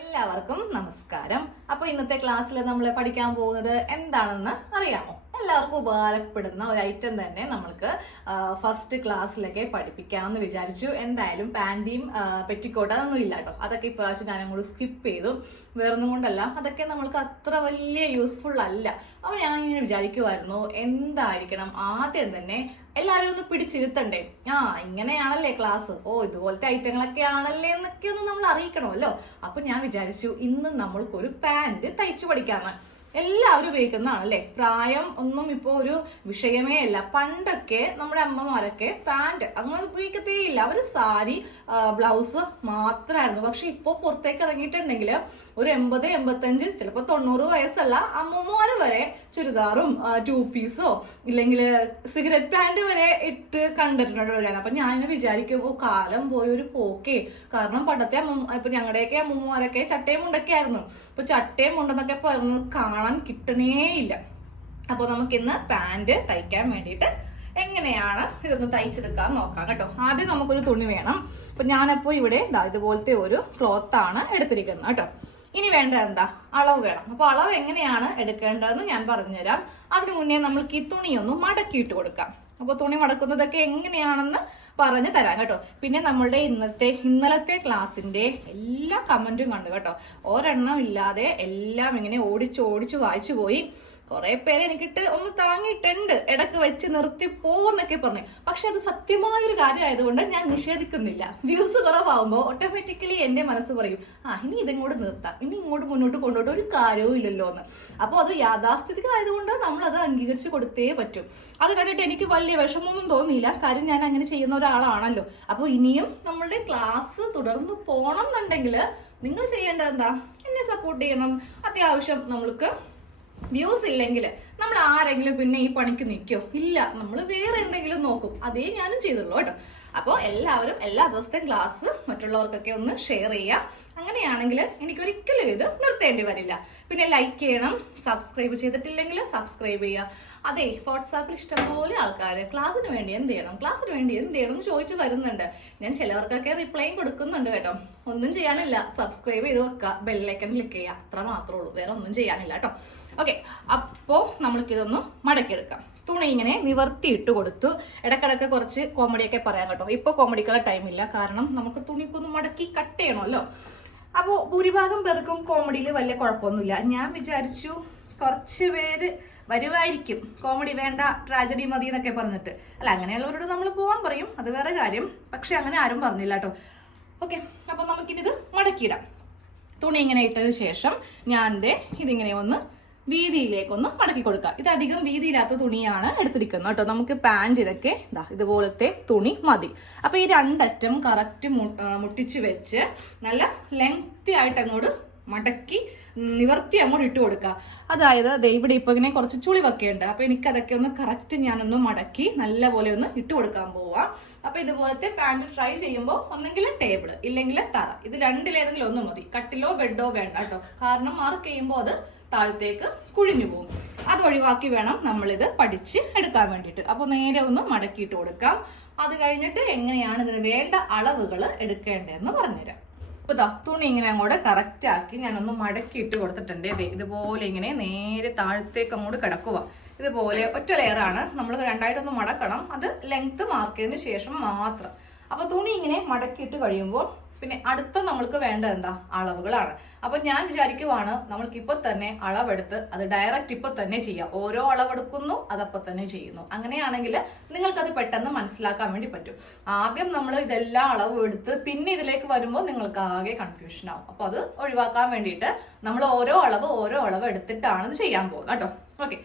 എല്ലാവർക്കും നമസ്കാരം. അപ്പോൾ ഇന്നത്തെ ക്ലാസ്സിൽ നമ്മൾ പഠിക്കാൻ പോകുന്നത് എന്താണെന്ന് അറിയാമോ? എല്ലാവർക്കും ഉപകാരപ്പെടുന്ന ഒരു ഐറ്റം തന്നെ നമ്മൾക്ക് ഫസ്റ്റ് ക്ലാസ്സിലൊക്കെ പഠിപ്പിക്കാമെന്ന് വിചാരിച്ചു. എന്തായാലും പാന്റിയും പെറ്റിക്കോട്ട് അതൊന്നും ഇല്ല കേട്ടോ അതൊക്കെ ഇപ്രാവശ്യം ഞാൻ സ്കിപ്പ് ചെയ്തു. വേറൊന്നും കൊണ്ടല്ല. അതൊക്കെ നമ്മൾക്ക് അത്ര വലിയ യൂസ്ഫുൾ അല്ല. അപ്പോൾ ഞാൻ ഇങ്ങനെ വിചാരിക്കുമായിരുന്നു എന്തായിരിക്കണം ആദ്യം തന്നെ എല്ലാവരും ഒന്ന് പിടിച്ചിരുത്തണ്ടേ? ആ ഇങ്ങനെയാണല്ലേ ക്ലാസ് ഓ ഇതുപോലത്തെ ഐറ്റങ്ങളൊക്കെ ആണല്ലേ എന്നൊക്കെ ഒന്ന് നമ്മൾ അറിയിക്കണമല്ലോ. അപ്പൊ ഞാൻ വിചാരിച്ചു ഇന്ന് നമ്മൾക്കൊരു പാന്റ് തയ്ച്ചു പഠിക്കാന്ന് എല്ലാവരും ഉപയോഗിക്കുന്നതാണ് അല്ലേ പ്രായം ഒന്നും ഇപ്പോ ഒരു വിഷയമേ അല്ല. പണ്ടൊക്കെ നമ്മുടെ അമ്മമാരൊക്കെ പാന്റ് അങ്ങനെ ഉപയോഗിക്കത്തേ ഇല്ല അവർ സാരി ബ്ലൗസ് മാത്രമായിരുന്നു പക്ഷെ ഇപ്പോൾ പുറത്തേക്ക് ഇറങ്ങിയിട്ടുണ്ടെങ്കിൽ ഒരു എൺപത് എൺപത്തഞ്ച് ചിലപ്പോ തൊണ്ണൂറ് വയസ്സുള്ള അമ്മമാര് വരെ ചുരിദാറും ടൂ പീസോ ഇല്ലെങ്കിൽ സിഗരറ്റ് പാന്റ് വരെ ഇട്ട് കണ്ടിട്ടുണ്ടോ ഞാൻ. അപ്പൊ ഞാൻ വിചാരിക്കും കാലം ഒരു പോക്കേ. കാരണം പണ്ടത്തെ അമ്മ ഇപ്പൊ ഞങ്ങളുടെയൊക്കെ അമ്മമാരൊക്കെ ചട്ടയും മുണ്ടൊക്കെ ആയിരുന്നു. ഇപ്പൊ ചട്ടയും മുണ്ടെന്നൊക്കെ പറഞ്ഞ് കാണാൻ കിട്ടണേ ഇല്ല അപ്പോൾ നമുക്കിന്ന് പാന്റ് തയ്ക്കാൻ വേണ്ടിയിട്ട് എങ്ങനെയാണ് ഇതൊന്ന് തയ്ച്ചെടുക്കാൻ നോക്കാം കേട്ടോ. ആദ്യം നമുക്കൊരു തുണി വേണം. അപ്പൊ ഞാനപ്പോൾ ഇവിടെ ഇതാ ഇതുപോലത്തെ ഒരു ക്ലോത്ത് ആണ് എടുത്തിരിക്കുന്നത് കേട്ടോ. ഇനി വേണ്ട എന്താ? അളവ് വേണം. അപ്പോൾ അളവ് എങ്ങനെയാണ് എടുക്കേണ്ടതെന്ന് ഞാൻ പറഞ്ഞുതരാം. അതിനു മുന്നേ നമ്മൾക്ക് ഈ തുണിയൊന്ന് മടക്കിയിട്ട് കൊടുക്കാം. അപ്പോൾ തുണി മടക്കുന്നതൊക്കെ എങ്ങനെയാണെന്ന് പറഞ്ഞു തരാം കേട്ടോ. പിന്നെ നമ്മളുടെ ഇന്നത്തെ ഇന്നലത്തെ ക്ലാസ്സിന്റെ എല്ലാ കമന്റും കണ്ടു കേട്ടോ. ഒരെണ്ണം ഇല്ലാതെ എല്ലാം ഇങ്ങനെ ഓടിച്ച് ഓടിച്ച് വായിച്ചു പോയി. കുറെ പേര് എനിക്കിട്ട് ഒന്ന് താങ്ങിയിട്ടുണ്ട്. ഇടയ്ക്ക് വെച്ച് നിർത്തി പോന്നൊക്കെ പറഞ്ഞു. പക്ഷെ അത് സത്യമായൊരു കാര്യമായതുകൊണ്ട് ഞാൻ നിഷേധിക്കുന്നില്ല. വ്യൂസ് കുറവാകുമ്പോൾ ഓട്ടോമാറ്റിക്കലി എന്റെ മനസ്സ് പറയും ആ ഇനി ഇതങ്ങോട്ട് നിർത്താം. ഇനി ഇങ്ങോട്ട് മുന്നോട്ട് കൊണ്ടുപോയിട്ട് ഒരു കാര്യവും ഇല്ലല്ലോ എന്ന് അപ്പോൾ അത് യാഥാസ്ഥിതികമായതുകൊണ്ട് നമ്മൾ അത് അംഗീകരിച്ച് കൊടുത്തേ പറ്റും. അത് കണ്ടിട്ട് എനിക്ക് വലിയ വിഷമമൊന്നും തോന്നിയില്ല. കാര്യം ഞാൻ അങ്ങനെ ചെയ്യുന്ന ഒരാളാണല്ലോ. അപ്പോൾ ഇനിയും നമ്മളുടെ ക്ലാസ് തുടർന്ന് പോകണം എന്നുണ്ടെങ്കിൽ നിങ്ങൾ ചെയ്യേണ്ടത് എന്താ? എന്നെ സപ്പോർട്ട് ചെയ്യണം. അത്യാവശ്യം നമ്മൾക്ക് വ്യൂസ് ഇല്ലെങ്കിൽ നമ്മൾ ആരെങ്കിലും പിന്നെ ഈ പണിക്ക് നിൽക്കോ ഇല്ല നമ്മൾ വേറെ എന്തെങ്കിലും നോക്കും. അതേ ഞാനും ചെയ്തുള്ളൂ കേട്ടോ. അപ്പോൾ എല്ലാവരും എല്ലാ ദിവസത്തെയും ക്ലാസ് മറ്റുള്ളവർക്കൊക്കെ ഒന്ന് ഷെയർ ചെയ്യാം. അങ്ങനെയാണെങ്കിൽ എനിക്ക് ഒരിക്കലും ഇത് നിർത്തേണ്ടി വരില്ല. പിന്നെ ലൈക്ക് ചെയ്യണം സബ്സ്ക്രൈബ് ചെയ്തിട്ടില്ലെങ്കിൽ സബ്സ്ക്രൈബ് ചെയ്യുക അതെ വാട്സാപ്പിൽ ഇഷ്ടംപോലെ ആൾക്കാർ ക്ലാസ്സിന് വേണ്ടി എന്ത് ചെയ്യണം? ക്ലാസ്സിന് വേണ്ടി എന്ത് ചെയ്യണം എന്ന് ചോദിച്ചു വരുന്നുണ്ട്. ഞാൻ ചിലവർക്കൊക്കെ റിപ്ലൈയും കൊടുക്കുന്നുണ്ട് കേട്ടോ. ഒന്നും ചെയ്യാനില്ല. സബ്സ്ക്രൈബ് ചെയ്ത് വെക്കുക ബെല്ലൈക്കൺ ക്ലിക്ക് ചെയ്യുക അത്ര മാത്രമേ ഉള്ളൂ. വേറെ ഒന്നും ചെയ്യാനില്ല കേട്ടോ. ഓക്കെ അപ്പോൾ നമ്മൾക്കിതൊന്ന് മടക്കിയെടുക്കാം. തുണി ഇങ്ങനെ നിവർത്തി ഇട്ട് കൊടുത്തു. ഇടക്കിടക്ക് കുറച്ച് കോമഡിയൊക്കെ പറയാൻ കേട്ടോ. ഇപ്പോൾ കോമഡിക്കുള്ള ടൈമില്ല കാരണം നമുക്ക് തുണി ഇപ്പൊ ഒന്ന് മടക്കി കട്ട് ചെയ്യണമല്ലോ. അപ്പോൾ ഭൂരിഭാഗം പേർക്കും കോമഡിയിൽ വലിയ കുഴപ്പമൊന്നുമില്ല. ഞാൻ വിചാരിച്ചു കുറച്ച് പേര് വരുമായിരിക്കും കോമഡി വേണ്ട ട്രാജഡി മതി എന്നൊക്കെ പറഞ്ഞിട്ട്. അല്ല അങ്ങനെയുള്ളവരോട് നമ്മൾ പോകാൻ പറയും. അത് വേറെ കാര്യം. പക്ഷെ അങ്ങനെ ആരും പറഞ്ഞില്ല കേട്ടോ. ഓക്കെ അപ്പോൾ നമുക്കിനിത് മടക്കിയിടാം. തുണി ഇങ്ങനെ ഇട്ടതിന് ശേഷം ഞാൻ ഇതിങ്ങനെ ഒന്ന് വീതിയിലേക്കൊന്ന് മടക്കി കൊടുക്കുക ഇത് അധികം വീതിയില്ലാത്ത തുണിയാണ് എടുത്തിരിക്കുന്നത് കേട്ടോ. നമുക്ക് പാന്റ് ഇതൊക്കെ ഇതാ ഇതുപോലത്തെ തുണി മതി. അപ്പൊ ഈ രണ്ടറ്റം കറക്റ്റ് മുട്ടിച്ച് വെച്ച് നല്ല ലെങ്തി ആയിട്ട് അങ്ങോട്ട് മടക്കി നിവർത്തി അങ്ങോട്ട് ഇട്ട് കൊടുക്കുക അതായത് ഇവിടെ ഇപ്പൊ ഇങ്ങനെ കുറച്ച് ചുളിവൊക്കെ ഉണ്ട്. അപ്പൊ എനിക്ക് അതൊക്കെ ഒന്ന് കറക്റ്റ് ഞാനൊന്ന് മടക്കി നല്ല പോലെ ഒന്ന് ഇട്ട് കൊടുക്കാൻ പോവാം. അപ്പൊ ഇതുപോലത്തെ പാന്റ് ട്രൈ ചെയ്യുമ്പോൾ ഒന്നെങ്കിൽ ടേബിൾ ഇല്ലെങ്കിൽ തറ. ഇത് രണ്ടിലേതെങ്കിലും ഒന്ന് മതി. കട്ടിലോ ബെഡോ വേണ്ട കേട്ടോ. കാരണം മാർക്ക് ചെയ്യുമ്പോൾ അത് താഴത്തേക്ക് കുഴിഞ്ഞു പോകും. അത് ഒഴിവാക്കി വേണം നമ്മളിത് പഠിച്ച് എടുക്കാൻ വേണ്ടിയിട്ട്. അപ്പോൾ നേരെ ഒന്ന് മടക്കിയിട്ട് കൊടുക്കാം. അത് കഴിഞ്ഞിട്ട് എങ്ങനെയാണ് ഇതിന് വേണ്ട അളവുകൾ എടുക്കേണ്ടതെന്ന് പറഞ്ഞുതരാം. ഇപ്പൊ ദാ തുണി ഇങ്ങനെ അങ്ങോട്ട് കറക്റ്റ് ആക്കി ഞാനൊന്ന് മടക്കി ഇട്ട് കൊടുത്തിട്ടുണ്ട്. ദേ ഇതുപോലെ ഇങ്ങനെ നേരെ താഴത്തേക്ക് അങ്ങോട്ട് കിടക്കുക. ഇതുപോലെ ഒറ്റ ലെയറാണ് നമ്മൾ രണ്ടായിട്ടൊന്ന് മടക്കണം. അത് ലെങ്ത് മാർക്ക് ചെയ്തതിന് ശേഷം മാത്രം. അപ്പോൾ തുണി ഇങ്ങനെ മടക്കിയിട്ട് കഴിയുമ്പോൾ പിന്നെ അടുത്ത നമ്മൾക്ക് വേണ്ട എന്താ? അളവുകളാണ്. അപ്പൊ ഞാൻ വിചാരിക്കുവാണ് നമ്മൾക്ക് ഇപ്പൊ തന്നെ അളവെടുത്ത് അത് ഡയറക്റ്റ് ഇപ്പൊ തന്നെ ചെയ്യാം. ഓരോ അളവെടുക്കുന്നു അതപ്പൊ തന്നെ ചെയ്യുന്നു. അങ്ങനെയാണെങ്കിൽ നിങ്ങൾക്കത് പെട്ടെന്ന് മനസ്സിലാക്കാൻ വേണ്ടി പറ്റും. ആദ്യം നമ്മൾ ഇതെല്ലാം അളവ് എടുത്ത് പിന്നെ ഇതിലേക്ക് വരുമ്പോൾ നിങ്ങൾക്ക് ആകെ കൺഫ്യൂഷൻ ആവും. അപ്പൊ അത് ഒഴിവാക്കാൻ വേണ്ടിയിട്ട് നമ്മൾ ഓരോ അളവ് ഓരോ അളവ് എടുത്തിട്ടാണ് ഇത് ചെയ്യാൻ പോകുന്നത് കേട്ടോ. ഓക്കെ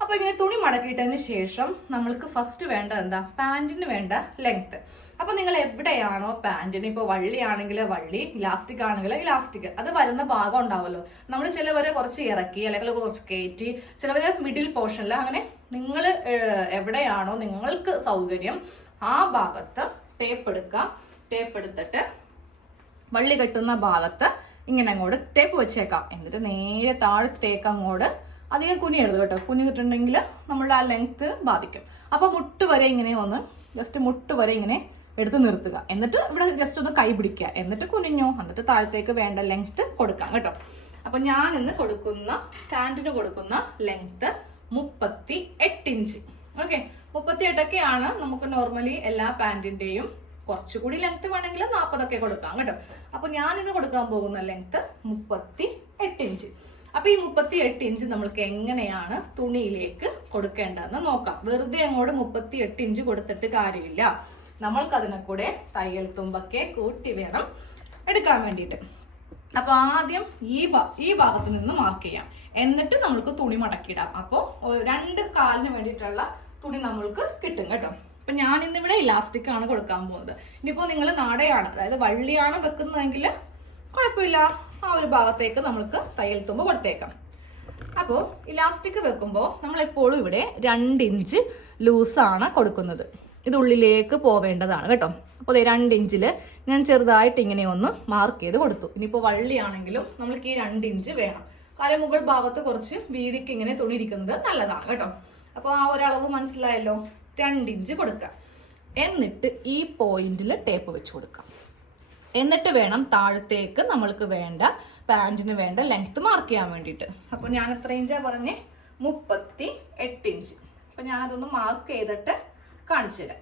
അപ്പൊ ഇങ്ങനെ തുണി മടക്കിയിട്ടതിന് ശേഷം നമ്മൾക്ക് ഫസ്റ്റ് വേണ്ട എന്താ? പാന്റിന് വേണ്ട ലെങ്ത് അപ്പൊ നിങ്ങൾ എവിടെയാണോ പാന്റിന് ഇപ്പോൾ വള്ളിയാണെങ്കിൽ വള്ളി ഇലാസ്റ്റിക് ആണെങ്കിൽ ഇലാസ്റ്റിക് അത് വരുന്ന ഭാഗം ഉണ്ടാവുമല്ലോ. നമ്മൾ ചിലവരെ കുറച്ച് ഇറക്കി അല്ലെങ്കിൽ കുറച്ച് കയറ്റി ചിലവരെ മിഡിൽ പോർഷനിൽ അങ്ങനെ നിങ്ങൾ എവിടെയാണോ നിങ്ങൾക്ക് സൗകര്യം ആ ഭാഗത്ത് ടേപ്പ് എടുക്കുക ടേപ്പ് എടുത്തിട്ട് വള്ളി കെട്ടുന്ന ഭാഗത്ത് ഇങ്ങനെ അങ്ങോട്ട് ടേപ്പ് വെച്ചേക്കാം. എന്നിട്ട് നേരെ താഴത്തേക്ക് അങ്ങോട്ട് അധികം കുനിയരുത് കേട്ടോ. കുനിഞ്ഞിട്ടുണ്ടെങ്കിൽ നമ്മളുടെ ആ ലെങ്ത് ബാധിക്കും. അപ്പോൾ മുട്ട് വരെ ഇങ്ങനെ ഒന്ന് ജസ്റ്റ് മുട്ട് വരെ ഇങ്ങനെ എടുത്ത് നിർത്തുക. എന്നിട്ട് ഇവിടെ ജസ്റ്റ് ഒന്ന് കൈ പിടിക്കുക. എന്നിട്ട് കുനിഞ്ഞോ. എന്നിട്ട് താഴത്തേക്ക് വേണ്ട ലെങ്ത് കൊടുക്കാം കേട്ടോ. അപ്പൊ ഞാൻ ഇന്ന് കൊടുക്കുന്ന പാന്റിന് കൊടുക്കുന്ന ലെങ്ത് മുപ്പത്തി എട്ട് ഇഞ്ച്. ഓക്കെ മുപ്പത്തി എട്ടൊക്കെയാണ് നമുക്ക് നോർമലി എല്ലാ പാന്റിന്റെയും കുറച്ചുകൂടി ലെങ്ത് വേണമെങ്കിൽ നാൽപ്പതൊക്കെ കൊടുക്കാം കേട്ടോ. അപ്പൊ ഞാൻ ഇന്ന് കൊടുക്കാൻ പോകുന്ന ലെങ്ത് മുപ്പത്തി എട്ട് ഇഞ്ച്. അപ്പൊ ഈ മുപ്പത്തി എട്ട് ഇഞ്ച് നമ്മൾക്ക് എങ്ങനെയാണ് തുണിയിലേക്ക് കൊടുക്കേണ്ടതെന്ന് നോക്കാം. വെറുതെ അങ്ങോട്ട് മുപ്പത്തി എട്ട് ഇഞ്ച് കൊടുത്തിട്ട് കാര്യമില്ല. നമ്മൾക്ക് അതിനെ കൂടെ തയ്യൽ തുമ്പൊക്കെ കൂട്ടി വേണം എടുക്കാൻ വേണ്ടിയിട്ട്. അപ്പൊ ആദ്യം ഈ ഈ ഭാഗത്ത് നിന്ന് മാർക്ക് ചെയ്യാം. എന്നിട്ട് നമ്മൾക്ക് തുണി മടക്കിയിടാം. അപ്പോൾ രണ്ട് കാലിന് വേണ്ടിയിട്ടുള്ള തുണി നമ്മൾക്ക് കിട്ടും കേട്ടോ. അപ്പൊ ഞാൻ ഇന്നിവിടെ ഇലാസ്റ്റിക് ആണ് കൊടുക്കാൻ പോകുന്നത്. ഇനിയിപ്പോ നിങ്ങൾ നാടയാണ് അതായത് വള്ളിയാണ് വെക്കുന്നതെങ്കിൽ കുഴപ്പമില്ല. ആ ഒരു ഭാഗത്തേക്ക് നമ്മൾക്ക് തയ്യൽ തുമ്പ് കൊടുത്തേക്കാം. അപ്പോൾ ഇലാസ്റ്റിക് വെക്കുമ്പോൾ നമ്മൾ എപ്പോഴും ഇവിടെ രണ്ട് ഇഞ്ച് ലൂസാണ് കൊടുക്കുന്നത്. ഇത് ഉള്ളിലേക്ക് പോവേണ്ടതാണ് കേട്ടോ. അപ്പോൾ ദേ രണ്ട് ഇഞ്ചിൽ ഞാൻ ചെറുതായിട്ട് ഇങ്ങനെ ഒന്ന് മാർക്ക് ചെയ്ത് കൊടുത്തു. ഇനിയിപ്പോൾ വള്ളിയാണെങ്കിലും നമ്മൾക്ക് ഈ രണ്ട് ഇഞ്ച് വേണം. കാര്യം മുകൾ ഭാഗത്ത് കുറച്ച് വീതിക്ക് ഇങ്ങനെ തുണി ഇരിക്കുന്നത് നല്ലതാണ് കേട്ടോ. അപ്പോൾ ആ ഒരളവ് മനസ്സിലായല്ലോ. രണ്ട് ഇഞ്ച് കൊടുക്കുക എന്നിട്ട് ഈ പോയിന്റിൽ ടേപ്പ് വെച്ച് കൊടുക്കാം. എന്നിട്ട് വേണം താഴത്തേക്ക് നമ്മൾക്ക് വേണ്ട പാന്റിന് വേണ്ട ലെങ്ത് മാർക്ക് ചെയ്യാൻ വേണ്ടിയിട്ട്. അപ്പോൾ ഞാൻ എത്ര ഇഞ്ചാ പറഞ്ഞേ? മുപ്പത്തി എട്ട് ഇഞ്ച്. അപ്പോൾ ഞാനതൊന്ന് മാർക്ക് ചെയ്തിട്ട് കാണിച്ചു തരാം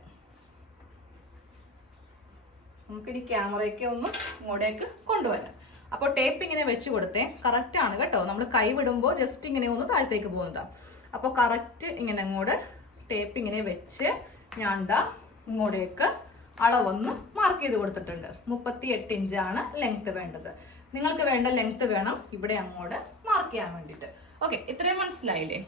നമുക്കിനി ക്യാമറയ്ക്ക് ഒന്ന് ഇങ്ങോട്ടേക്ക് കൊണ്ടുവരാം. അപ്പോൾ ടേപ്പ് ഇങ്ങനെ വെച്ച് കൊടുത്തേ. കറക്റ്റ് ആണ് കേട്ടോ. നമ്മൾ കൈ വിടുമ്പോൾ ജസ്റ്റ് ഇങ്ങനെ ഒന്ന് താഴത്തേക്ക് പോകുന്നതാണ് അപ്പോൾ കറക്റ്റ് ഇങ്ങനെ അങ്ങോട്ട് ടേപ്പ് ഇങ്ങനെ വെച്ച് ഞാൻ ദാ ഇങ്ങോട്ടേക്ക് അളവൊന്ന് മാർക്ക് ചെയ്ത് കൊടുത്തിട്ടുണ്ട്. മുപ്പത്തി എട്ട് ഇഞ്ചാണ് ലെങ്ത് വേണ്ടത്. നിങ്ങൾക്ക് വേണ്ട ലെങ്ത് വേണം ഇവിടെ അങ്ങോട്ട് മാർക്ക് ചെയ്യാൻ വേണ്ടിയിട്ട്. ഓക്കെ ഇത്രയും മനസ്സിലായില്ലേ?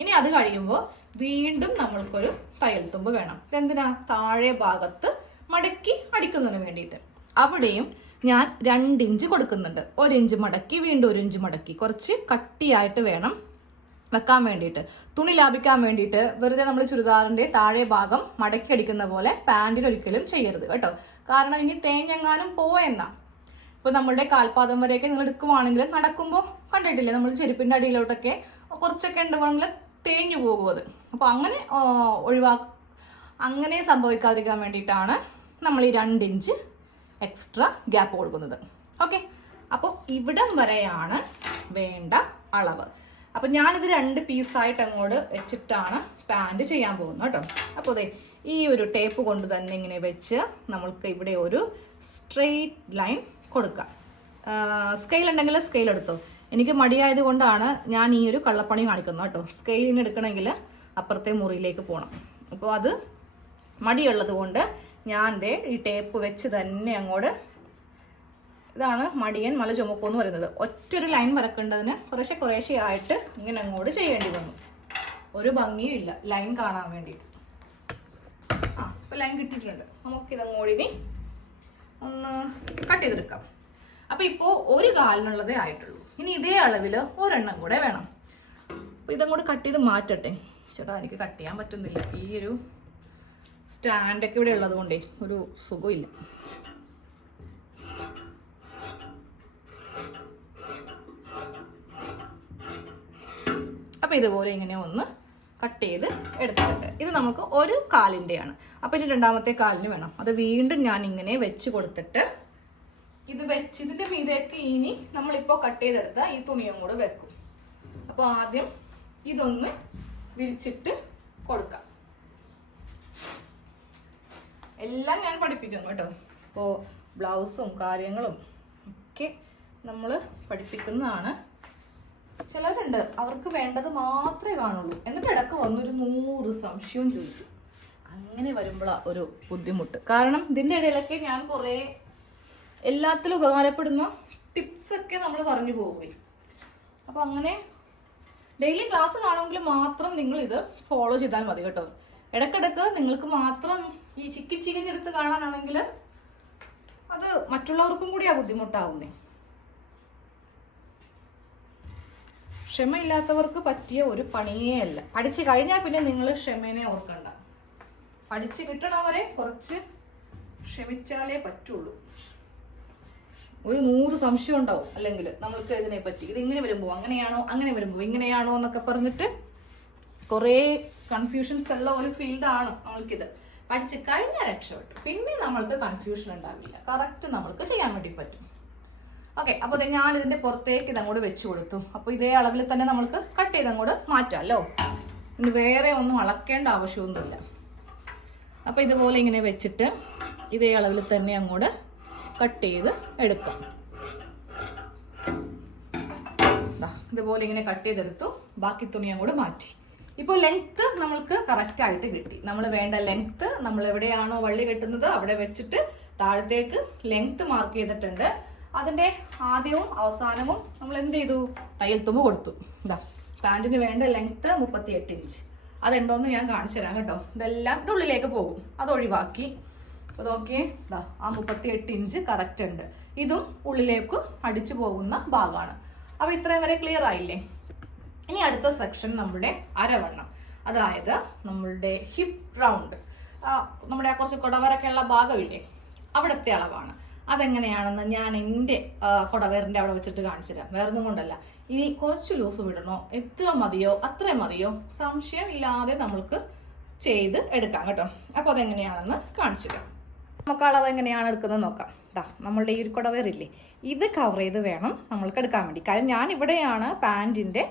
ഇനി അത് കഴിയുമ്പോൾ വീണ്ടും നമ്മൾക്കൊരു തയ്യൽ തുമ്പ് വേണം. ഇതെന്തിനാ? താഴെ ഭാഗത്ത് മടക്കി അടിക്കുന്നതിന് വേണ്ടിയിട്ട്. അവിടെയും ഞാൻ രണ്ട് ഇഞ്ച് കൊടുക്കുന്നുണ്ട്. ഒരു ഇഞ്ച് മടക്കി വീണ്ടും ഒരു ഇഞ്ച് മടക്കി. കുറച്ച് കട്ടിയായിട്ട് വേണം വെക്കാൻ വേണ്ടിയിട്ട്. തുണി ലാഭിക്കാൻ വേണ്ടിയിട്ട് വെറുതെ നമ്മൾ ചുരിദാറിന്റെ താഴെ ഭാഗം മടക്കി അടിക്കുന്ന പോലെ പാന്റിൽ ഒരിക്കലും ചെയ്യരുത് കേട്ടോ. കാരണം ഇനി തേഞ്ഞെങ്ങാനും പോയെന്നാ ഇപ്പൊ നമ്മളുടെ കാൽപാദം വരെയൊക്കെ നിങ്ങൾ എടുക്കുവാണെങ്കിൽ നടക്കുമ്പോൾ കണ്ടിട്ടില്ലേ? നമ്മൾ ചെരുപ്പിന്റെ അടിയിലോട്ടൊക്കെ കുറച്ചൊക്കെ ഉണ്ടാവുകയാണെങ്കിൽ തേഞ്ഞു പോകും അത് അപ്പൊ അങ്ങനെ ഒഴിവാ അങ്ങനെ സംഭവിക്കാതിരിക്കാൻ വേണ്ടിയിട്ടാണ് നമ്മൾ ഈ രണ്ട് ഇഞ്ച് എക്സ്ട്രാ ഗ്യാപ്പ് കൊടുക്കുന്നത് ഓക്കെ അപ്പോൾ ഇവിടം വരെയാണ് വേണ്ട അളവ്. അപ്പൊ ഞാനിത് രണ്ട് പീസായിട്ട് അങ്ങോട്ട് വെച്ചിട്ടാണ് പാന്റ് ചെയ്യാൻ പോകുന്നത് കേട്ടോ. അപ്പോൾ അതെ ഈ ഒരു ടേപ്പ് കൊണ്ട് തന്നെ ഇങ്ങനെ വെച്ച് നമ്മൾക്ക് ഇവിടെ ഒരു സ്ട്രെയിറ്റ് ലൈൻ കൊടുക്കാം. സ്കെയിൽ ഉണ്ടെങ്കിൽ സ്കെയിൽ എടുത്തോ? എനിക്ക് മടിയായത് കൊണ്ടാണ് ഞാൻ ഈ ഒരു കള്ളപ്പണി കാണിക്കുന്നത് കേട്ടോ. സ്കെയിലിന് എടുക്കണമെങ്കിൽ അപ്പുറത്തെ മുറിയിലേക്ക് പോകണം അപ്പോൾ അത് മടിയുള്ളത് കൊണ്ട് ഞാൻ ദേ ഈ ടേപ്പ് വെച്ച് തന്നെ അങ്ങോട്ട് ഇതാണ് മടിയൻ മല ചുമക്കു എന്ന് പറയുന്നത്. ഒറ്റൊരു ലൈൻ വരക്കേണ്ടതിന് കുറേശ്ശെ കുറേശ്ശെ ആയിട്ട് ഇങ്ങനെ അങ്ങോട്ട് ചെയ്യേണ്ടി വന്നു. ഒരു ഭംഗിയും ഇല്ല. ലൈൻ കാണാൻ വേണ്ടിയിട്ട്. ആ ഇപ്പം ലൈൻ കിട്ടിയിട്ടുണ്ട്. നമുക്ക് അങ്ങോട്ട് ഇനി ഒന്ന് കട്ട് ചെയ്തെടുക്കാം. അപ്പോൾ ഇപ്പോൾ ഒരു കാലിനുള്ളതേ ആയിട്ടുള്ളൂ. ഇനി ഇതേ അളവിൽ ഒരെണ്ണം കൂടെ വേണം. അപ്പൊ ഇതങ്ങോട്ട് കട്ട് ചെയ്ത് മാറ്റട്ടെ. ചേട്ടാ എനിക്ക് കട്ട് ചെയ്യാൻ പറ്റുന്നില്ല. ഈ ഒരു സ്റ്റാൻഡൊക്കെ ഇവിടെ ഉള്ളത് കൊണ്ടേ ഒരു സുഖമില്ല. അപ്പം ഇതുപോലെ ഇങ്ങനെ ഒന്ന് കട്ട് ചെയ്ത് എടുത്തിട്ടുണ്ട്. ഇത് നമുക്ക് ഒരു കാലിന്റെയാണ് അപ്പം ഇനി രണ്ടാമത്തെ കാലിന് വേണം. അത് വീണ്ടും ഞാൻ ഇങ്ങനെ വെച്ച് കൊടുത്തിട്ട് ഇത് വെച്ച് ഇതിന്റെ മീതേക്ക് ഇനി നമ്മളിപ്പോൾ കട്ട് ചെയ്തെടുത്ത ഈ തുണിയും കൂടെ വെക്കും. അപ്പോൾ ആദ്യം ഇതൊന്ന് വിരിച്ചിട്ട് കൊടുക്കാം. എല്ലാം ഞാൻ പഠിപ്പിക്കുന്നു കേട്ടോ. ഇപ്പോൾ ബ്ലൗസും കാര്യങ്ങളും ഒക്കെ നമ്മൾ പഠിപ്പിക്കുന്നതാണ്. ചിലരുണ്ട് അവർക്ക് വേണ്ടത് മാത്രമേ കാണുള്ളൂ. എന്നിട്ട് ഇടയ്ക്ക് വന്നൊരു നൂറ് സംശയവും ചോദിക്കും. അങ്ങനെ വരുമ്പോഴാണ് ഒരു ബുദ്ധിമുട്ട്. കാരണം ഇതിന്റെ ഇടയിലൊക്കെ ഞാൻ കുറേ എല്ലാത്തിലും ഉപകാരപ്പെടുന്ന ടിപ്സ് ഒക്കെ നമ്മൾ പറഞ്ഞു പോകുകയും അപ്പോൾ അങ്ങനെ ഡെയിലി ക്ലാസ് കാണുമെങ്കിൽ മാത്രം നിങ്ങൾ ഇത് ഫോളോ ചെയ്താൽ മതി കേട്ടോ. ഇടക്കിടക്ക് നിങ്ങൾക്ക് മാത്രം ഈ ചിക്കി ചികിഞ്ഞെടുത്ത് കാണാനാണെങ്കിൽ അത് മറ്റുള്ളവർക്കും കൂടി ആ ബുദ്ധിമുട്ടാവുന്നേ. ക്ഷമയില്ലാത്തവർക്ക് പറ്റിയ ഒരു പണിയേ അല്ല. പഠിച്ചു കഴിഞ്ഞാൽ പിന്നെ നിങ്ങൾ ക്ഷമേനെ ഓർക്കണ്ട. പഠിച്ച് കിട്ടണവരെ കുറച്ച് ക്ഷമിച്ചാലേ പറ്റുള്ളൂ. ഒരു നൂറ് സംശയം ഉണ്ടാവും. അല്ലെങ്കിൽ നമ്മൾക്ക് ഇതിനെ പറ്റി ഇത് ഇങ്ങനെ വരുമ്പോൾ അങ്ങനെയാണോ അങ്ങനെ വരുമ്പോൾ ഇങ്ങനെയാണോ എന്നൊക്കെ പറഞ്ഞിട്ട് കുറേ കൺഫ്യൂഷൻസ് ഉള്ള ഒരു ഫീൽഡാണ് നമ്മൾക്കിത്. പഠിച്ച് കഴിഞ്ഞാൽ രക്ഷപ്പെട്ടു. പിന്നെ നമ്മൾക്ക് കൺഫ്യൂഷൻ ഉണ്ടാവില്ല. കറക്റ്റ് നമ്മൾക്ക് ചെയ്യാൻ വേണ്ടി പറ്റും. ഓക്കെ അപ്പോൾ ഞാൻ ഇതിന്റെ പുറത്തേക്ക് ഇതങ്ങോട്ട് വെച്ച് കൊടുത്തു. അപ്പോൾ ഇതേ അളവിൽ തന്നെ നമ്മൾക്ക് കട്ട് ചെയ്ത് അങ്ങോട്ട് മാറ്റാമല്ലോ ഇനി വേറെ ഒന്നും അളക്കേണ്ട ആവശ്യമൊന്നുമില്ല. അപ്പോൾ ഇതുപോലെ ഇങ്ങനെ വെച്ചിട്ട് ഇതേ അളവിൽ തന്നെ അങ്ങോട്ട് കട്ട് ചെയ്ത് എടുക്കാം. ഇതുപോലെ ഇങ്ങനെ കട്ട് ചെയ്തെടുത്തു. ബാക്കി തുണി അങ്ങോട്ട് മാറ്റി. ഇപ്പോൾ ലെങ്ത്ത് നമ്മൾക്ക് കറക്റ്റ് ആയിട്ട് കിട്ടി. നമ്മൾ വേണ്ട ലെങ്ത്ത് നമ്മൾ എവിടെയാണോ വള്ളി കെട്ടുന്നത് അവിടെ വെച്ചിട്ട് താഴത്തേക്ക് ലെങ്ത്ത് മാർക്ക് ചെയ്തിട്ടുണ്ട്. അതിന്റെ ആദ്യവും അവസാനവും നമ്മൾ എന്ത് ചെയ്തു? തയ്യൽ തുമ്പ് കൊടുത്തു. ഇതാ പാന്റിന് വേണ്ട ലെങ്ത്ത് മുപ്പത്തി എട്ട് ഇഞ്ച് അതെന്തോന്ന് ഞാൻ കാണിച്ചു തരാം കേട്ടോ. ഇതെല്ലാം തുള്ളിലേക്ക് പോകും. അത് ഒഴിവാക്കി. അപ്പോൾ നോക്കിയേ. ഇതാ ആ മുപ്പത്തി എട്ട് ഇഞ്ച് കറക്റ്റ് ഉണ്ട്. ഇതും ഉള്ളിലേക്ക് അടിച്ചു പോകുന്ന ഭാഗമാണ്. അപ്പോൾ ഇത്രയും വരെ ക്ലിയർ ആയില്ലേ? ഇനി അടുത്ത സെക്ഷൻ നമ്മുടെ അരവണ്ണം. അതായത് നമ്മളുടെ ഹിപ്പ് റൗണ്ട് നമ്മുടെ ആ കുറച്ച് കുടവരൊക്കെ ഉള്ള ഭാഗമില്ലേ? അവിടുത്തെ അളവാണ്. അതെങ്ങനെയാണെന്ന് ഞാൻ എന്റെ കുടവേറിന്റെ അവിടെ വെച്ചിട്ട് കാണിച്ചു തരാം. വേറൊന്നും കൊണ്ടല്ല. ഇനി കുറച്ച് ലൂസ് വിടണോ? എത്ര മതിയോ? അത്രയും മതിയോ? സംശയം ഇല്ലാതെ നമ്മൾക്ക് ചെയ്ത് എടുക്കാം കേട്ടോ. അപ്പോൾ അതെങ്ങനെയാണെന്ന് കാണിച്ചു തരാം. നമുക്ക് അളവ് എങ്ങനെയാണ് എടുക്കുന്നത് നോക്കാം. ദാ നമ്മളുടെ ഈ ഒരു കുടവേറില്ലേ ഇത് കവർ ചെയ്ത് വേണം നമ്മൾക്ക് എടുക്കാൻ വേണ്ടി. കാര്യം ഞാൻ ഇവിടെയാണ് പാന്റിന്റെ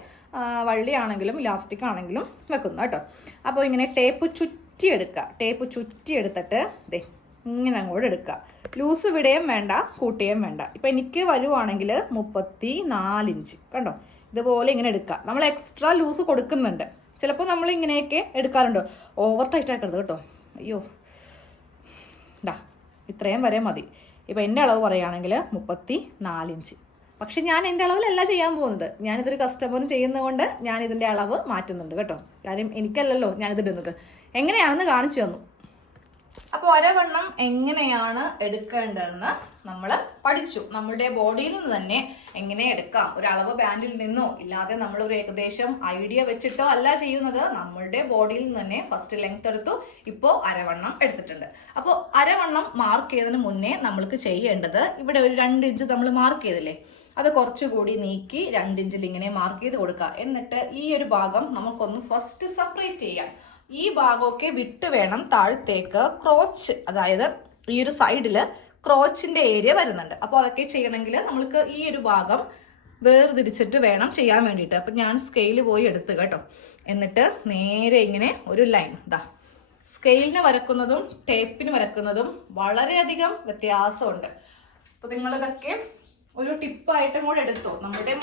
വള്ളിയാണെങ്കിലും ഇലാസ്റ്റിക് ആണെങ്കിലും വെക്കുന്നത് കേട്ടോ. അപ്പോൾ ഇങ്ങനെ ടേപ്പ് ചുറ്റി എടുക്കുക ടേപ്പ് ചുറ്റി എടുത്തിട്ട് ദേ ഇങ്ങനെ അങ്ങോട്ട് എടുക്കുക. ലൂസ് വിടുകയും വേണ്ട കൂട്ടുകയും വേണ്ട. ഇപ്പം എനിക്ക് വരുവാണെങ്കിൽ മുപ്പത്തി നാലിഞ്ച് കണ്ടോ? ഇതുപോലെ ഇങ്ങനെ എടുക്കുക. നമ്മൾ എക്സ്ട്രാ ലൂസ് കൊടുക്കുന്നുണ്ട്. ചിലപ്പോൾ നമ്മൾ ഇങ്ങനെയൊക്കെ എടുക്കാറുണ്ട്. ഓവർ ടൈറ്റ് ആക്കരുത് കേട്ടോ. അയ്യോ. ഡാ ഇത്രയും വരെ മതി. ഇപ്പം എന്റെ അളവ് പറയുകയാണെങ്കിൽ മുപ്പത്തി നാലിഞ്ച് പക്ഷെ ഞാൻ എന്റെ അളവിലല്ല ചെയ്യാൻ പോകുന്നത്. ഞാനിതൊരു കസ്റ്റമറിന് ചെയ്യുന്നതുകൊണ്ട് ഞാൻ ഇതിന്റെ അളവ് മാറ്റുന്നുണ്ട് കേട്ടോ. കാര്യം എനിക്കല്ലല്ലോ ഞാനിത് ഇടുന്നത്. എങ്ങനെയാണെന്ന് കാണിച്ചു തന്നു. അപ്പോൾ ഒരവണ്ണം എങ്ങനെയാണ് എടുക്കേണ്ടതെന്ന് നമ്മൾ പഠിച്ചു. നമ്മളുടെ ബോഡിയിൽ നിന്ന് തന്നെ എങ്ങനെ എടുക്കാം? ഒരു അളവ് ബാൻഡിൽ നിന്നോ ഇല്ലാതെ നമ്മൾ ഒരു ഏകദേശം ഐഡിയ വെച്ചിട്ടോ അല്ല ചെയ്യുന്നത് നമ്മളുടെ ബോഡിയിൽ നിന്ന് തന്നെ ഫസ്റ്റ് ലെങ്ത് എടുത്തു ഇപ്പോൾ അരവണ്ണം എടുത്തിട്ടുണ്ട്. അപ്പോൾ അരവണ്ണം മാർക്ക് ചെയ്തതിന് മുന്നേ നമ്മൾക്ക് ചെയ്യേണ്ടത് ഇവിടെ ഒരു രണ്ട് ഇഞ്ച് നമ്മൾ മാർക്ക് ചെയ്തില്ലേ? അത് കുറച്ചുകൂടി നീക്കി രണ്ടിഞ്ചിൽ ഇങ്ങനെ മാർക്ക് ചെയ്ത് കൊടുക്കുക. എന്നിട്ട് ഈ ഒരു ഭാഗം നമുക്കൊന്ന് ഫസ്റ്റ് സെപ്പറേറ്റ് ചെയ്യാം. ഈ ഭാഗമൊക്കെ വിട്ട് വേണം താഴത്തേക്ക് ക്രോച്ച് അതായത് ഈ ഒരു സൈഡിൽ ക്രോച്ചിന്റെ ഏരിയ വരുന്നുണ്ട്. അപ്പോൾ അതൊക്കെ ചെയ്യണമെങ്കിൽ നമ്മൾക്ക് ഈ ഒരു ഭാഗം വേർതിരിച്ചിട്ട് വേണം ചെയ്യാൻ വേണ്ടിയിട്ട്. അപ്പം ഞാൻ സ്കെയിൽ പോയി എടുത്തു കേട്ടോ. എന്നിട്ട് നേരെ ഇങ്ങനെ ഒരു ലൈൻ ഇതാ സ്കെയിലിന് വരക്കുന്നതും ടേപ്പിന് വരക്കുന്നതും വളരെയധികം വ്യത്യാസമുണ്ട്. അപ്പോൾ നിങ്ങളിതൊക്കെ ഒരു ടിപ്പായിട്ടും കൂടെ എടുത്തോ. നമ്മുടെ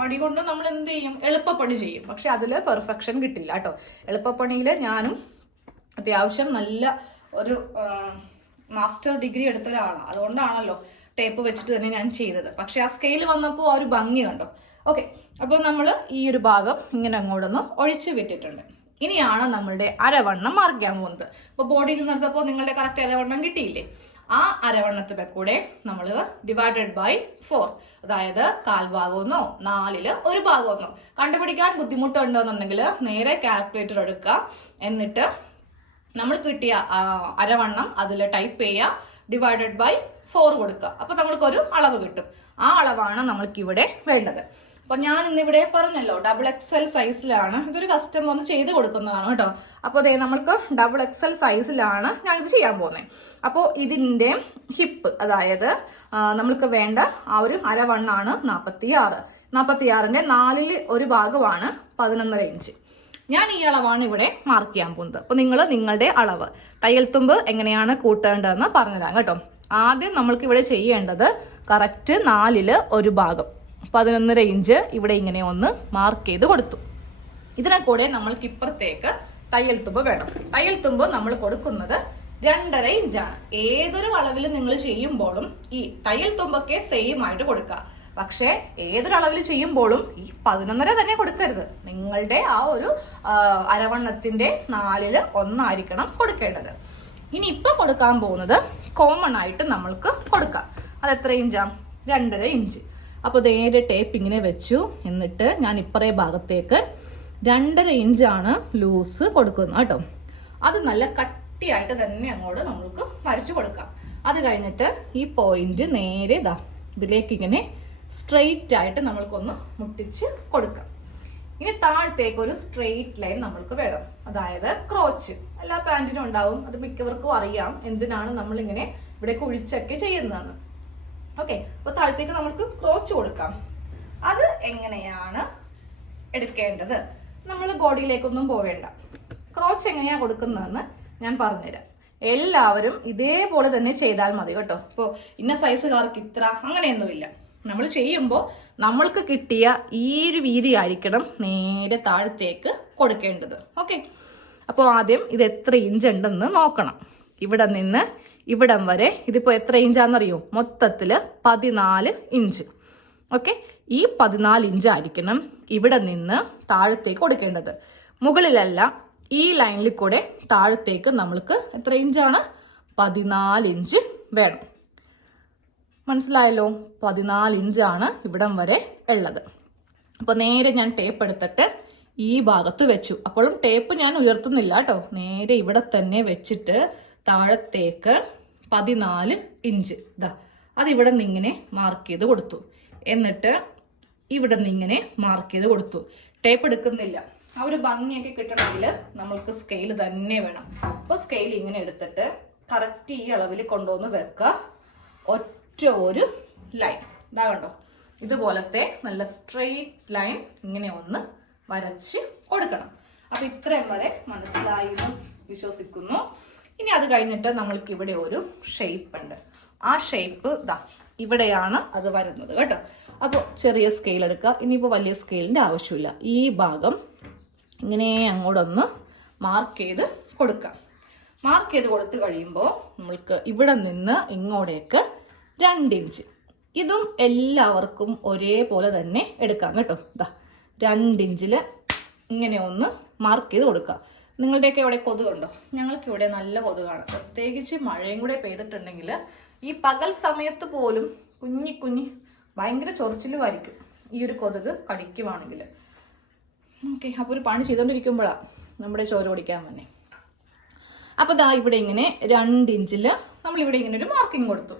മടി കൊണ്ട് നമ്മൾ എന്ത് ചെയ്യും? എളുപ്പപ്പണി ചെയ്യും. പക്ഷെ അതിൽ പെർഫെക്ഷൻ കിട്ടില്ല കേട്ടോ. എളുപ്പപ്പണിയിൽ ഞാനും അത്യാവശ്യം നല്ല ഒരു മാസ്റ്റർ ഡിഗ്രി എടുത്ത ഒരാളാണ് അതുകൊണ്ടാണല്ലോ ടേപ്പ് വെച്ചിട്ട് തന്നെ ഞാൻ ചെയ്തത്. പക്ഷെ ആ സ്കെയിൽ വന്നപ്പോൾ ആ ഒരു ഭംഗി കണ്ടോ? ഓക്കെ അപ്പോൾ നമ്മൾ ഈ ഒരു ഭാഗം ഇങ്ങനെ അങ്ങോട്ടൊന്ന് ഒഴിച്ചു വിട്ടിട്ടുണ്ട്. ഇനിയാണ് നമ്മളുടെ അരവണ്ണം മാർക്ക് ചെയ്യാൻ പോകുന്നത്. അപ്പോൾ ബോഡിയിൽ നടത്തപ്പോൾ നിങ്ങളുടെ കറക്റ്റ് അരവണ്ണം കിട്ടിയില്ലേ? ആ അരവണ്ണത്തിന്റെ കൂടെ നമ്മൾ ഡിവൈഡഡ് ബൈ ഫോർ അതായത് കാൽഭാഗമെന്നോ നാലിൽ ഒരു ഭാഗമെന്നോ. കണ്ടുപിടിക്കാൻ ബുദ്ധിമുട്ടുണ്ടോ എന്നുണ്ടെങ്കിൽ നേരെ കാൽക്കുലേറ്റർ എടുക്കുക. എന്നിട്ട് നമ്മൾ കിട്ടിയ അരവണ്ണം അതിൽ ടൈപ്പ് ചെയ്യുക ഡിവൈഡഡ് ബൈ ഫോർ കൊടുക്കുക. അപ്പോൾ നമ്മൾക്കൊരു അളവ് കിട്ടും. ആ അളവാണ് നമ്മൾക്ക് ഇവിടെ വേണ്ടത് അപ്പൊ ഞാൻ ഇന്നിവിടെ പറഞ്ഞല്ലോ ഡബിൾ എക്സൽ സൈസിലാണ് ഇതൊരു കസ്റ്റമർ ചെയ്ത് കൊടുക്കുന്നതാണ് കേട്ടോ. അപ്പോൾ അതെ നമ്മൾക്ക് ഡബിൾ എക്സൽ സൈസിലാണ് ഞാനിത് ചെയ്യാൻ പോകുന്നത് അപ്പോൾ ഇതിന്റെ ഹിപ്പ് അതായത് നമ്മൾക്ക് വേണ്ട ആ ഒരു അരവണ്ണാണ് നാൽപ്പത്തി ആറ് നാൽപ്പത്തി നാലിൽ ഒരു ഭാഗമാണ് പതിനൊന്നര ഇഞ്ച്. ഞാൻ ഈ അളവാണ് ഇവിടെ മാർക്ക് ചെയ്യാൻ പോകുന്നത്. അപ്പോൾ നിങ്ങൾ നിങ്ങളുടെ അളവ്. തയ്യൽ തുമ്പ് എങ്ങനെയാണ് കൂട്ടേണ്ടതെന്ന് പറഞ്ഞുതരാം കേട്ടോ. ആദ്യം നമ്മൾക്ക് ഇവിടെ ചെയ്യേണ്ടത് കറക്റ്റ് നാലിൽ ഒരു ഭാഗം. പതിനൊന്നര ഇഞ്ച് ഇവിടെ ഇങ്ങനെ ഒന്ന് മാർക്ക് ചെയ്ത് കൊടുത്തു. ഇതിനെ കൂടെ നമ്മൾക്ക് ഇപ്പുറത്തേക്ക് തയ്യൽ തുമ്പ് വേണം. തയ്യൽ തുമ്പ് നമ്മൾ കൊടുക്കുന്നത് രണ്ടര ഇഞ്ചാണ് ഏതൊരു അളവിൽ നിങ്ങൾ ചെയ്യുമ്പോഴും ഈ തയ്യൽ തുമ്പൊക്കെ സെയിം ആയിട്ട് കൊടുക്കുക. പക്ഷേ ഏതൊരളവിൽ ചെയ്യുമ്പോഴും ഈ പതിനൊന്നര തന്നെ കൊടുക്കരുത്. നിങ്ങളുടെ ആ ഒരു അരവണ്ണത്തിന്റെ നാലിൽ ഒന്നായിരിക്കണം കൊടുക്കേണ്ടത്. ഇനി ഇപ്പൊ കൊടുക്കാൻ പോകുന്നത് കോമൺ ആയിട്ട് നമ്മൾക്ക് കൊടുക്കാം. അത് എത്ര ഇഞ്ചാ? രണ്ടര ഇഞ്ച്. അപ്പോൾ നേരെ ടേപ്പ് ഇങ്ങനെ വെച്ചു. എന്നിട്ട് ഞാൻ ഇപ്പറേ ഭാഗത്തേക്ക് രണ്ടര ഇഞ്ചാണ് ലൂസ് കൊടുക്കുന്നത് കേട്ടോ. അത് നല്ല കട്ടിയായിട്ട് തന്നെ അങ്ങോട്ട് നമ്മൾക്ക് വരച്ചു കൊടുക്കാം. അത് കഴിഞ്ഞിട്ട് ഈ പോയിന്റ് നേരെ ഇതാ ഇതിലേക്ക് ഇങ്ങനെ സ്ട്രെയിറ്റ് ആയിട്ട് നമ്മൾക്കൊന്ന് മുട്ടിച്ച് കൊടുക്കാം. ഇനി താഴത്തേക്ക് ഒരു സ്ട്രെയിറ്റ് ലൈൻ നമ്മൾക്ക് വേണം. അതായത് ക്രോച്ച് എല്ലാ പാന്റിനും ഉണ്ടാവും. അത് മിക്കവർക്കും അറിയാം എന്തിനാണ് നമ്മൾ ഇങ്ങനെ ഇവിടെ കുഴിച്ചൊക്കെ ചെയ്യുന്നതെന്ന്. ഓക്കെ അപ്പൊ താഴത്തേക്ക് നമ്മൾക്ക് ക്രോച്ച് കൊടുക്കാം. അത് എങ്ങനെയാണ് എടുക്കേണ്ടത്? നമ്മൾ ബോഡിയിലേക്കൊന്നും പോവേണ്ട. ക്രോച്ച് എങ്ങനെയാണ് കൊടുക്കുന്നതെന്ന് ഞാൻ പറഞ്ഞുതരാം. എല്ലാവരും ഇതേപോലെ തന്നെ ചെയ്താൽ മതി കേട്ടോ. ഇപ്പോൾ ഇന്ന സൈസുകാർക്ക് ഇത്ര അങ്ങനെയൊന്നുമില്ല. നമ്മൾ ചെയ്യുമ്പോൾ നമ്മൾക്ക് കിട്ടിയ ഈ ഒരു വീതി ആയിരിക്കണം നേരെ താഴത്തേക്ക് കൊടുക്കേണ്ടത്. ഓക്കെ അപ്പോൾ ആദ്യം ഇത് എത്ര ഇഞ്ച് ഉണ്ടെന്ന് നോക്കണം. ഇവിടെ നിന്ന് ഇവിടം വരെ ഇതിപ്പോൾ എത്ര ഇഞ്ചാണെന്നറിയോ മൊത്തത്തിൽ പതിനാല് ഇഞ്ച് ഓക്കെ ഈ പതിനാല് ഇഞ്ച് ആയിരിക്കണം ഇവിടെ നിന്ന് താഴത്തേക്ക് കൊടുക്കേണ്ടത്. മുകളിലല്ല ഈ ലൈനിൽ കൂടെ താഴത്തേക്ക് നമ്മൾക്ക് എത്ര ഇഞ്ചാണ് പതിനാല് ഇഞ്ച് വേണം. മനസ്സിലായല്ലോ? പതിനാല് ഇഞ്ചാണ് ഇവിടം വരെ ഉള്ളത്. അപ്പോൾ നേരെ ഞാൻ ടേപ്പ് എടുത്തിട്ട് ഈ ഭാഗത്ത് വെച്ചു. അപ്പോഴും ടേപ്പ് ഞാൻ ഉയർത്തുന്നില്ല കേട്ടോ. നേരെ ഇവിടെ തന്നെ വെച്ചിട്ട് താഴത്തേക്ക് പതിനാല് ഇഞ്ച്. ഇതാ അതിവിടെ നിന്ന് ഇങ്ങനെ മാർക്ക് ചെയ്ത് കൊടുത്തു. എന്നിട്ട് ഇവിടെ നിന്ന് ഇങ്ങനെ മാർക്ക് ചെയ്ത് കൊടുത്തു. ടേപ്പ് എടുക്കുന്നില്ല. ആ ഒരു ഭംഗിയൊക്കെ കിട്ടണമെങ്കിൽ നമ്മൾക്ക് സ്കെയിൽ തന്നെ വേണം. അപ്പോൾ സ്കെയിൽ ഇങ്ങനെ എടുത്തിട്ട് കറക്റ്റ് ഈ അളവിൽ കൊണ്ടുവന്ന് വെക്കുക. ഒറ്റ ഒരു ലൈൻ ഇതാ കണ്ടോ? ഇതുപോലത്തെ നല്ല സ്ട്രെയിറ്റ് ലൈൻ ഇങ്ങനെ ഒന്ന് വരച്ച് കൊടുക്കണം. അപ്പൊ ഇത്രയും വരെ മനസ്സിലായി വിശ്വസിക്കുന്നു. ഇനി അത് കഴിഞ്ഞിട്ട് നമ്മൾക്ക് ഇവിടെ ഒരു ഷേപ്പ് ഉണ്ട്. ആ ഷേപ്പ് ഇതാ ഇവിടെയാണ് അത് വരുന്നത് കേട്ടോ. അപ്പോൾ ചെറിയ സ്കെയിൽ എടുക്കുക. ഇനിയിപ്പോൾ വലിയ സ്കെയിലിന്റെ ആവശ്യമില്ല. ഈ ഭാഗം ഇങ്ങനെ അങ്ങോട്ടൊന്ന് മാർക്ക് ചെയ്ത് കൊടുക്കാം മാർക്ക് ചെയ്ത് കൊടുത്തു കഴിയുമ്പോൾ നമ്മൾക്ക് ഇവിടെ നിന്ന് ഇങ്ങോട്ടേക്ക് രണ്ട് ഇഞ്ച് ഇതും എല്ലാവർക്കും ഒരേപോലെ തന്നെ എടുക്കാം കേട്ടോ. ഇതാ രണ്ട് ഇഞ്ചിൽ ഇങ്ങനെ ഒന്ന് മാർക്ക് ചെയ്ത് കൊടുക്കുക നിങ്ങളുടെയൊക്കെ ഇവിടെ കൊതുകുണ്ടോ ഞങ്ങൾക്ക് ഇവിടെ നല്ല കൊതുകാണ്. പ്രത്യേകിച്ച് മഴയും കൂടെ പെയ്തിട്ടുണ്ടെങ്കിൽ ഈ പകൽ സമയത്ത് പോലും കുഞ്ഞി കുഞ്ഞി ഭയങ്കര ചൊറിച്ചിലുമായിരിക്കും ഈ ഒരു കൊതുക് കടിക്കുവാണെങ്കിൽ. ഓക്കെ അപ്പോൾ ഒരു പണി ചെയ്തുകൊണ്ടിരിക്കുമ്പോഴാണ് നമ്മുടെ ചോര ഓടിക്കാൻ തന്നെ അപ്പോൾ ദാ ഇവിടെ ഇങ്ങനെ രണ്ട് ഇഞ്ചിൽ നമ്മൾ ഇവിടെ ഇങ്ങനെ ഒരു മാർക്കിംഗ് കൊടുത്തു.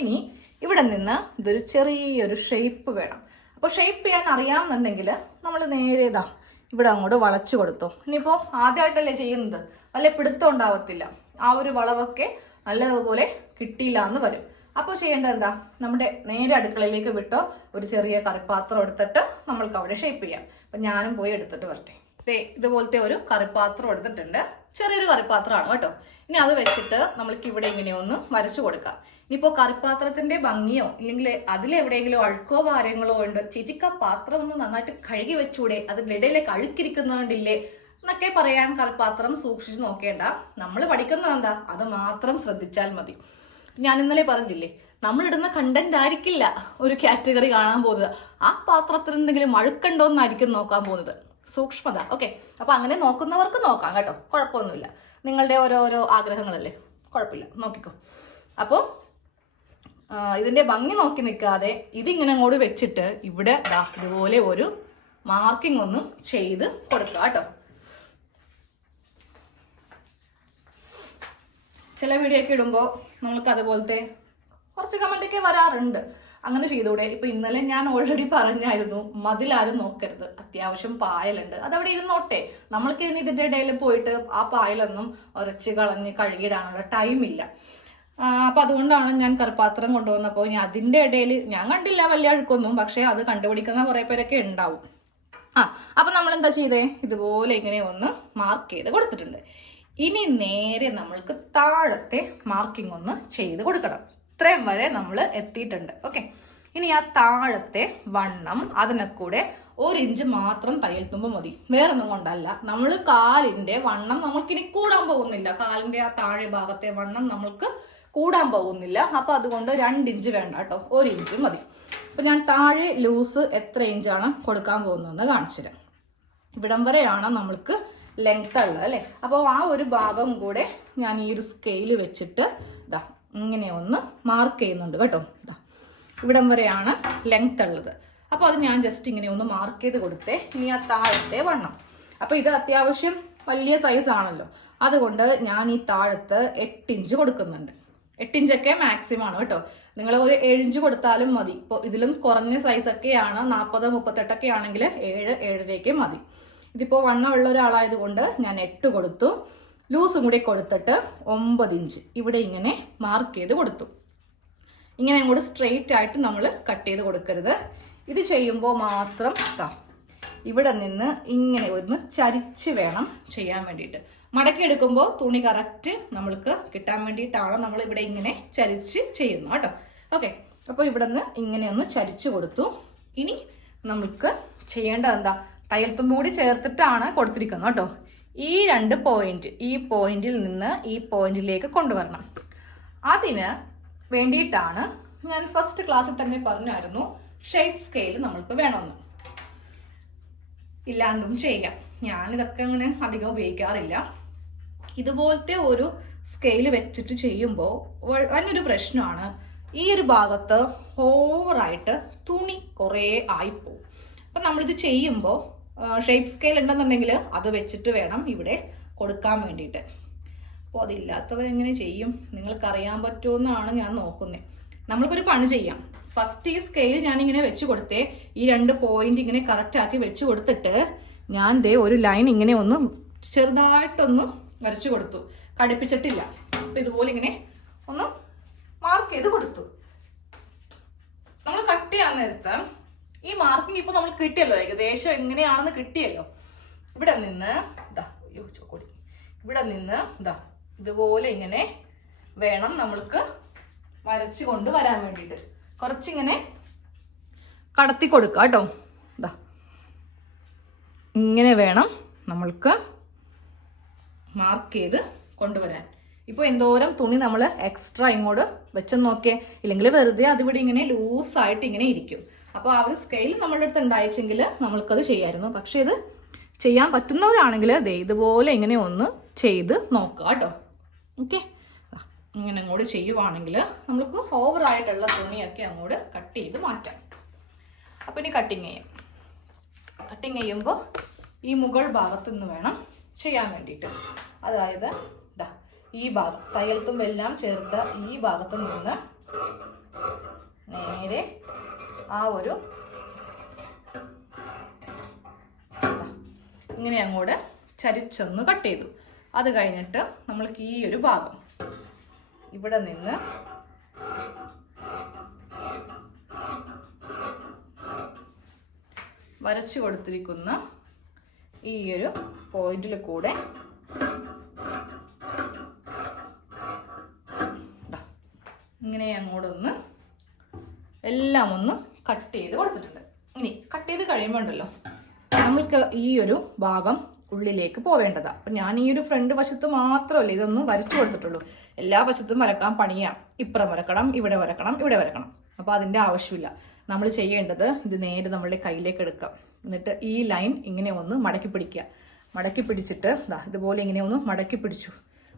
ഇനി ഇവിടെ നിന്ന് ഇതൊരു ചെറിയൊരു ഷേപ്പ് വേണം. അപ്പോൾ ഷേപ്പ് ചെയ്യാൻ അറിയാമെന്നുണ്ടെങ്കിൽ നമ്മൾ നേരെ ഇതാ ഇവിടെ അങ്ങോട്ട് വളച്ചു കൊടുത്തു. ഇനിയിപ്പോൾ ആദ്യമായിട്ടല്ലേ ചെയ്യുന്നത്? വല്ല പിടുത്തം ഉണ്ടാവത്തില്ല. ആ ഒരു വളവൊക്കെ നല്ലതുപോലെ കിട്ടിയില്ല എന്ന് വരും. അപ്പോൾ ചെയ്യേണ്ടത് എന്താ? നമ്മുടെ നേരെ അടുക്കളയിലേക്ക് വിട്ടോ ഒരു ചെറിയ കറിപ്പാത്രം എടുത്തിട്ട് നമ്മൾക്ക് അവിടെ ഷേപ്പ് ചെയ്യാം. അപ്പം ഞാനും പോയി എടുത്തിട്ട് വരട്ടെ. ദേ ഇതുപോലത്തെ ഒരു കറിപ്പാത്രം എടുത്തിട്ടുണ്ട്. ചെറിയൊരു കറിപ്പാത്രമാണ് കേട്ടോ. ഇനി അത് വെച്ചിട്ട് നമ്മൾക്ക് ഇവിടെ ഇങ്ങനെ ഒന്ന് വരച്ചു കൊടുക്കാം. ഇനിയിപ്പോൾ കറിപ്പാത്രത്തിന്റെ ഭംഗിയോ ഇല്ലെങ്കിൽ അതിലെവിടെയെങ്കിലും അഴുക്കോ കാര്യങ്ങളോ ഉണ്ട് ചേച്ചിക്ക് ആ പാത്രം ഒന്ന് നന്നായിട്ട് കഴുകി വെച്ചൂടെ അതിന്റെ ഇടയിലേക്ക് അഴുക്കിരിക്കുന്നതുകൊണ്ടില്ലേ? എന്നൊക്കെ പറയാൻ കറിപ്പാത്രം സൂക്ഷിച്ച് നോക്കേണ്ട. നമ്മൾ പഠിക്കുന്നത് എന്താ? അത് മാത്രം ശ്രദ്ധിച്ചാൽ മതി. ഞാൻ ഇന്നലെ പറഞ്ഞില്ലേ നമ്മളിടുന്ന കണ്ടന്റ് ആയിരിക്കില്ല ഒരു കാറ്റഗറി കാണാൻ പോകുന്നത്. ആ പാത്രത്തിൽ എന്തെങ്കിലും അഴുക്കുണ്ടോ എന്നായിരിക്കും നോക്കാൻ പോകുന്നത്. സൂക്ഷ്മത. ഓക്കെ അപ്പൊ അങ്ങനെ നോക്കുന്നവർക്ക് നോക്കാം കേട്ടോ. കുഴപ്പമൊന്നുമില്ല. നിങ്ങളുടെ ഓരോരോ ആഗ്രഹങ്ങളല്ലേ? കുഴപ്പമില്ല. നോക്കിക്കോ. അപ്പോൾ ഇതിന്റെ ഭംഗി നോക്കി നിൽക്കാതെ ഇതിങ്ങനെ അങ്ങോട്ട് വെച്ചിട്ട് ഇവിടെ ഇതുപോലെ ഒരു മാർക്കിംഗ് ഒന്ന് ചെയ്ത് കൊടുക്കുക കേട്ടോ. ചില വീഡിയോ ഒക്കെ ഇടുമ്പോൾ നമ്മൾക്ക് അതുപോലത്തെ കുറച്ച് കമന്റ് ഒക്കെ വരാറുണ്ട്. അങ്ങനെ ചെയ്തൂടെ ഇപ്പൊ ഇന്നലെ ഞാൻ ഓൾറെഡി പറഞ്ഞായിരുന്നു മതിലാരും നോക്കരുത്. അത്യാവശ്യം പായലുണ്ട്. അതവിടെ ഇരുന്നോട്ടെ. നമ്മൾക്ക് ഇനി ഇതിന്റെ ഇടയിൽ പോയിട്ട് ആ പായലൊന്നും ഉരച്ച് കളഞ്ഞ് കഴുകിയിടാനുള്ള ടൈമില്ല അപ്പൊ അതുകൊണ്ടാണ് ഞാൻ കറുപ്പാത്രം കൊണ്ടുവന്നപ്പോൾ ഇനി അതിന്റെ ഇടയിൽ ഞാൻ കണ്ടില്ല വലിയ അഴുക്കൊന്നും പക്ഷെ അത് കണ്ടുപിടിക്കുന്ന കുറെ പേരൊക്കെ ഉണ്ടാവും. ആ അപ്പൊ നമ്മൾ എന്താ ചെയ്തേ? ഇതുപോലെ ഇങ്ങനെ ഒന്ന് മാർക്ക് ചെയ്ത് കൊടുത്തിട്ടുണ്ട്. ഇനി നേരെ നമ്മൾക്ക് താഴത്തെ മാർക്കിംഗ് ഒന്ന് ചെയ്ത് കൊടുക്കണം. ഇത്രയും വരെ നമ്മൾ എത്തിയിട്ടുണ്ട്. ഓക്കെ ഇനി ആ താഴത്തെ വണ്ണം അതിനെ കൂടെ ഒരു ഇഞ്ച് മാത്രം തയ്യൽ തുമ്പ് മതി. വേറൊന്നും കൊണ്ടല്ല. നമ്മൾ കാലിന്റെ വണ്ണം നമുക്കിനി കൂടാൻ പോകുന്നില്ല. കാലിന്റെ ആ താഴെ ഭാഗത്തെ വണ്ണം നമ്മൾക്ക് കൂടാൻ പോകുന്നില്ല. അപ്പോൾ അതുകൊണ്ട് രണ്ട് ഇഞ്ച് വേണ്ട കേട്ടോ. ഒരു ഇഞ്ച് മതി. അപ്പോൾ ഞാൻ താഴെ ലൂസ് എത്ര ഇഞ്ചാണ് കൊടുക്കാൻ പോകുന്നതെന്ന് കാണിച്ചുതരാം ഇവിടം വരെയാണ് നമ്മൾക്ക് ലെങ്ത് ഉള്ളത് അല്ലേ? അപ്പോൾ ആ ഒരു ഭാഗം കൂടെ ഞാൻ ഈ ഒരു സ്കെയിൽ വെച്ചിട്ട് ഇതാ ഇങ്ങനെ ഒന്ന് മാർക്ക് ചെയ്യുന്നുണ്ട് കേട്ടോ. ഇതാ ഇവിടം വരെയാണ് ലെങ്ത് ഉള്ളത്. അപ്പോൾ അത് ഞാൻ ജസ്റ്റ് ഇങ്ങനെ ഒന്ന് മാർക്ക് ചെയ്ത് കൊടുത്തേ. ഇനി ആ താഴത്തെ വണ്ണം. അപ്പോൾ ഇത് അത്യാവശ്യം വലിയ സൈസ് ആണല്ലോ. അതുകൊണ്ട് ഞാൻ ഈ താഴത്ത് എട്ട് ഇഞ്ച് കൊടുക്കുന്നുണ്ട്. എട്ടിഞ്ചൊക്കെ മാക്സിമം ആണ് കേട്ടോ. നിങ്ങൾ ഒരു ഏഴിഞ്ച് കൊടുത്താലും മതി. ഇപ്പോൾ ഇതിലും കുറഞ്ഞ സൈസൊക്കെയാണ് നാൽപ്പത് മുപ്പത്തെട്ടൊക്കെ ആണെങ്കിൽ ഏഴ് ഏഴരയ്ക്ക് മതി. ഇതിപ്പോൾ വണ്ണമുള്ള ഒരാളായതുകൊണ്ട് ഞാൻ എട്ട് കൊടുത്തു. ലൂസും കൂടി കൊടുത്തിട്ട് ഒമ്പത് ഇഞ്ച്. ഇവിടെ ഇങ്ങനെ മാർക്ക് ചെയ്ത് കൊടുത്തു. ഇങ്ങനെ അങ്ങോട്ട് സ്ട്രെയിറ്റ് ആയിട്ട് നമ്മൾ കട്ട് ചെയ്ത് കൊടുക്കരുത്. ഇത് ചെയ്യുമ്പോൾ മാത്രം ഇവിടെ നിന്ന് ഇങ്ങനെ ഒന്ന് ചരിച്ച് വേണം ചെയ്യാൻ വേണ്ടിയിട്ട്. മടക്കി എടുക്കുമ്പോൾ തുണി കറക്റ്റ് നമ്മൾക്ക് കിട്ടാൻ വേണ്ടിയിട്ടാണ് നമ്മൾ ഇവിടെ ഇങ്ങനെ ചരിച്ച് ചെയ്യുന്നത് കേട്ടോ. ഓക്കെ അപ്പോൾ ഇവിടെ നിന്ന് ഇങ്ങനെ ഒന്ന് ചരിച്ചു കൊടുത്തു. ഇനി നമുക്ക് ചെയ്യേണ്ടത് എന്താ? തയ്യൽത്തുമ്പ് കൂടി ചേർത്തിട്ടാണ് കൊടുത്തിരിക്കുന്നത് കേട്ടോ. ഈ രണ്ട് പോയിന്റ് ഈ പോയിന്റിൽ നിന്ന് ഈ പോയിന്റിലേക്ക് കൊണ്ടുവരണം. അതിന് വേണ്ടിയിട്ടാണ് ഞാൻ ഫസ്റ്റ് ക്ലാസ്സിൽ തന്നെ പറഞ്ഞായിരുന്നു ഷേപ്പ് സ്കെയിൽ നമ്മൾക്ക് വേണമെന്ന്. ഇല്ലാണ്ടും ചെയ്യാം. ഞാനിതൊക്കെ അങ്ങനെ അധികം ഉപയോഗിക്കാറില്ല. ഇതുപോലത്തെ ഒരു സ്കെയിൽ വെച്ചിട്ട് ചെയ്യുമ്പോൾ വലിയൊരു പ്രശ്നമാണ്. ഈ ഒരു ഭാഗത്ത് ഓവറായിട്ട് തുണി കുറേ ആയിപ്പോവും. അപ്പം നമ്മളിത് ചെയ്യുമ്പോൾ ഷേപ്പ് സ്കെയിൽ ഉണ്ടെന്നുണ്ടെങ്കിൽ അത് വെച്ചിട്ട് വേണം ഇവിടെ കൊടുക്കാൻ വേണ്ടിയിട്ട്. അപ്പോൾ അതില്ലാത്തവർ എങ്ങനെ ചെയ്യും? നിങ്ങൾക്കറിയാൻ പറ്റുമെന്നാണ് ഞാൻ നോക്കുന്നത് നമ്മൾക്കൊരു പണി ചെയ്യാം. ഫസ്റ്റ് ഈ സ്കെയിൽ ഞാനിങ്ങനെ വെച്ച് കൊടുത്തേ ഈ രണ്ട് പോയിന്റ് ഇങ്ങനെ കറക്റ്റ് ആക്കി വെച്ച് കൊടുത്തിട്ട് ഞാൻ ദേ ഒരു ലൈൻ ഇങ്ങനെ ഒന്ന് ചെറുതായിട്ടൊന്ന് വരച്ചു കൊടുത്തു. കടുപ്പിച്ചിട്ടില്ല. അപ്പൊ ഇതുപോലെ ഇങ്ങനെ ഒന്ന് മാർക്ക് ചെയ്ത് കൊടുത്തു. നമ്മൾ കട്ട് ചെയ്യാൻ നേരത്ത് ഈ മാർക്കിംഗ് ഇപ്പൊ നമ്മൾ കിട്ടിയല്ലോ ഏകദേശം എങ്ങനെയാണെന്ന് കിട്ടിയല്ലോ. ഇവിടെ നിന്ന് അയ്യോ ചോക്കോടി. ഇവിടെ നിന്ന് ഇതാ ഇതുപോലെ ഇങ്ങനെ വേണം നമ്മൾക്ക് വരച്ച് കൊണ്ട് വരാൻ വേണ്ടിട്ട് കുറച്ചിങ്ങനെ കടത്തി കൊടുക്കുക കേട്ടോ. ഇതാ ഇങ്ങനെ വേണം നമ്മൾക്ക് മാർക്ക് ചെയ്ത് കൊണ്ടുവരാൻ. ഇപ്പോൾ എന്തോരം തുണി നമ്മൾ എക്സ്ട്രാ ഇങ്ങോട്ട് വെച്ചെന്ന് നോക്കിയേ. ഇല്ലെങ്കിൽ വെറുതെ അതിവിടെ ഇങ്ങനെ ലൂസായിട്ട് ഇങ്ങനെ ഇരിക്കും. അപ്പോൾ ആ ഒരു സ്കെയിൽ നമ്മളുടെ അടുത്ത് ഉണ്ടായിച്ചെങ്കിൽ നമ്മൾക്കത് ചെയ്യായിരുന്നു. പക്ഷേ ഇത് ചെയ്യാൻ പറ്റുന്നവരാണെങ്കിൽ ദേ ഇതുപോലെ ഇങ്ങനെ ഒന്ന് ചെയ്ത് നോക്കുക കേട്ടോ. ഓക്കെ ഇങ്ങനെ അങ്ങോട്ട് ചെയ്യുവാണെങ്കിൽ നമ്മൾക്ക് ഓവറായിട്ടുള്ള തുണിയൊക്കെ അങ്ങോട്ട് കട്ട് ചെയ്ത് മാറ്റാം. അപ്പോൾ ഇനി കട്ടിങ് ചെയ്യാം. കട്ടിങ് ചെയ്യുമ്പോൾ ഈ മുകൾ ഭാഗത്തുനിന്ന് വേണം ചെയ്യാൻ വേണ്ടിയിട്ട്. അതായത് ഇതാ ഈ ഭാഗം എല്ലാം ചേർത്ത ഈ ഭാഗത്ത് നിന്ന് നേരെ ആ ഒരു ഇങ്ങനെ അങ്ങോട്ട് ചരിച്ചൊന്ന് കട്ട് ചെയ്തു. അത് കഴിഞ്ഞിട്ട് നമ്മൾക്ക് ഈ ഒരു ഭാഗം ഇവിടെ നിന്ന് വരച്ചു കൊടുത്തിരിക്കുന്ന ഈ ഒരു പോയിന്റിൽ കൂടെ. ഇങ്ങനെ അങ്ങോട്ടൊന്ന് എല്ലാം ഒന്ന് കട്ട് ചെയ്ത് കൊടുത്തിട്ടുണ്ട്. ഇനി കട്ട് ചെയ്ത് കഴിയുമ്പോൾ ഉണ്ടല്ലോ നമ്മൾക്ക് ഈ ഒരു ഭാഗം ഉള്ളിലേക്ക് പോവേണ്ടതാണ് അപ്പം ഞാൻ ഈ ഒരു ഫ്രണ്ട് വശത്ത് മാത്രമല്ല ഇതൊന്നും വരച്ചു കൊടുത്തിട്ടുള്ളൂ. എല്ലാ വശത്തും വരക്കാൻ പണിയാം. ഇപ്പുറം വരക്കണം ഇവിടെ വരക്കണം ഇവിടെ വരക്കണം. അപ്പോൾ അതിന്റെ ആവശ്യമില്ല. നമ്മൾ ചെയ്യേണ്ടത് ഇത് നേരെ നമ്മളുടെ കയ്യിലേക്ക് എടുക്കാം. എന്നിട്ട് ഈ ലൈൻ ഇങ്ങനെ ഒന്ന് മടക്കി പിടിക്കുക. മടക്കി പിടിച്ചിട്ട് ദാ ഇതുപോലെ ഇങ്ങനെ ഒന്ന് മടക്കി പിടിച്ചു.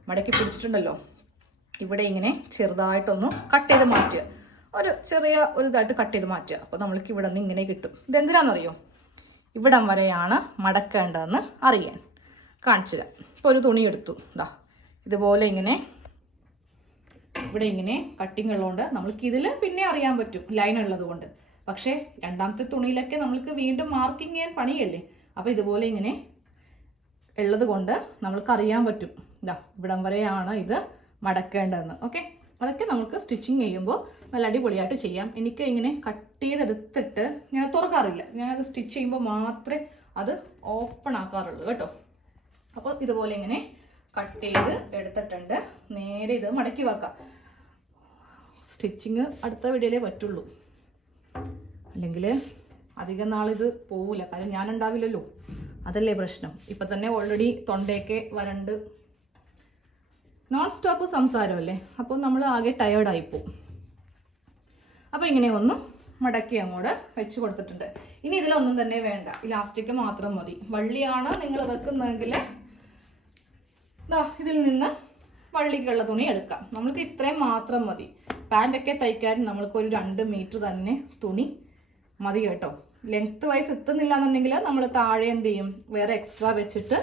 മടക്കി പിടിച്ചിട്ടുണ്ടല്ലോ. ഇവിടെ ഇങ്ങനെ ചെറുതായിട്ടൊന്ന് കട്ട് ചെയ്ത് മാറ്റുക. ഒരു ചെറിയ ഒരു ഇതായിട്ട് കട്ട് ചെയ്ത് മാറ്റുക. അപ്പോൾ നമ്മൾക്ക് ഇവിടെ നിന്ന് ഇങ്ങനെ കിട്ടും. ഇത് ഇതെന്തിനാണെന്നറിയോ ഇവിടം വരെയാണ് മടക്കേണ്ടതെന്ന് അറിയാൻ. കാണിച്ചു തരാം ഇപ്പോൾ ഒരു തുണി എടുത്തു. ഇതാ ഇതുപോലെ ഇങ്ങനെ ഇവിടെ ഇങ്ങനെ കട്ടിങ് ഉള്ളതുകൊണ്ട് നമ്മൾക്ക് ഇതിൽ പിന്നെ അറിയാൻ പറ്റും ലൈൻ ഉള്ളത് കൊണ്ട്. പക്ഷേ രണ്ടാമത്തെ തുണിയിലൊക്കെ നമ്മൾക്ക് വീണ്ടും മാർക്കിങ് ചെയ്യാൻ പണിയല്ലേ? അപ്പോൾ ഇതുപോലെ ഇങ്ങനെ ഉള്ളത് കൊണ്ട് നമ്മൾക്ക് അറിയാൻ പറ്റും. ഇതാ ഇവിടം വരെയാണ് ഇത് മടക്കേണ്ടതെന്ന്. ഓക്കെ അതൊക്കെ നമുക്ക് സ്റ്റിച്ചിങ് ചെയ്യുമ്പോൾ നല്ല അടിപൊളിയായിട്ട് ചെയ്യാം. എനിക്ക് ഇങ്ങനെ കട്ട് ചെയ്തെടുത്തിട്ട് ഞാൻ തുറക്കാറില്ല. ഞാനത് സ്റ്റിച്ച് ചെയ്യുമ്പോൾ മാത്രമേ അത് ഓപ്പൺ ആക്കാറുള്ളൂ കേട്ടോ. അപ്പോൾ ഇതുപോലെ ഇങ്ങനെ കട്ട് ചെയ്ത് എടുത്തിട്ടുണ്ട്. നേരെ ഇത് മടക്കി വെക്കാം. സ്റ്റിച്ചിങ് അടുത്ത വീഡിയോയിലേ പറ്റുള്ളൂ. അല്ലെങ്കിൽ അധികം നാളിത് പോവില്ല കാര്യം ഞാൻ ഉണ്ടാവില്ലല്ലോ. അതല്ലേ പ്രശ്നം. ഇപ്പം തന്നെ ഓൾറെഡി തൊണ്ടയൊക്കെ വരണ്ട്. നോൺ സ്റ്റോപ്പ് സംസാരമല്ലേ? അപ്പോൾ നമ്മൾ ആകെ ടയേർഡായി പോകും അപ്പോൾ ഇങ്ങനെ ഒന്ന് മടക്കി അങ്ങോട്ട് വെച്ച് കൊടുത്തിട്ടുണ്ട്. ഇനി ഇതിലൊന്നും തന്നെ വേണ്ട. ഇലാസ്റ്റിക് മാത്രം മതി. വള്ളിയാണ് നിങ്ങൾ വെക്കുന്നതെങ്കിൽ ഇതിൽ നിന്ന് വള്ളിക്കുള്ള തുണി എടുക്കാം. നമ്മൾക്ക് ഇത്രയും മാത്രം മതി. പാന്റൊക്കെ തയ്ക്കാൻ നമ്മൾക്ക് ഒരു രണ്ട് മീറ്റർ തന്നെ തുണി മതി കേട്ടോ. ലെങ്ത് വൈസ് എത്തുന്നില്ല എന്നുണ്ടെങ്കിൽ നമ്മൾ താഴെ എന്ത് ചെയ്യും? വേറെ എക്സ്ട്രാ വെച്ചിട്ട്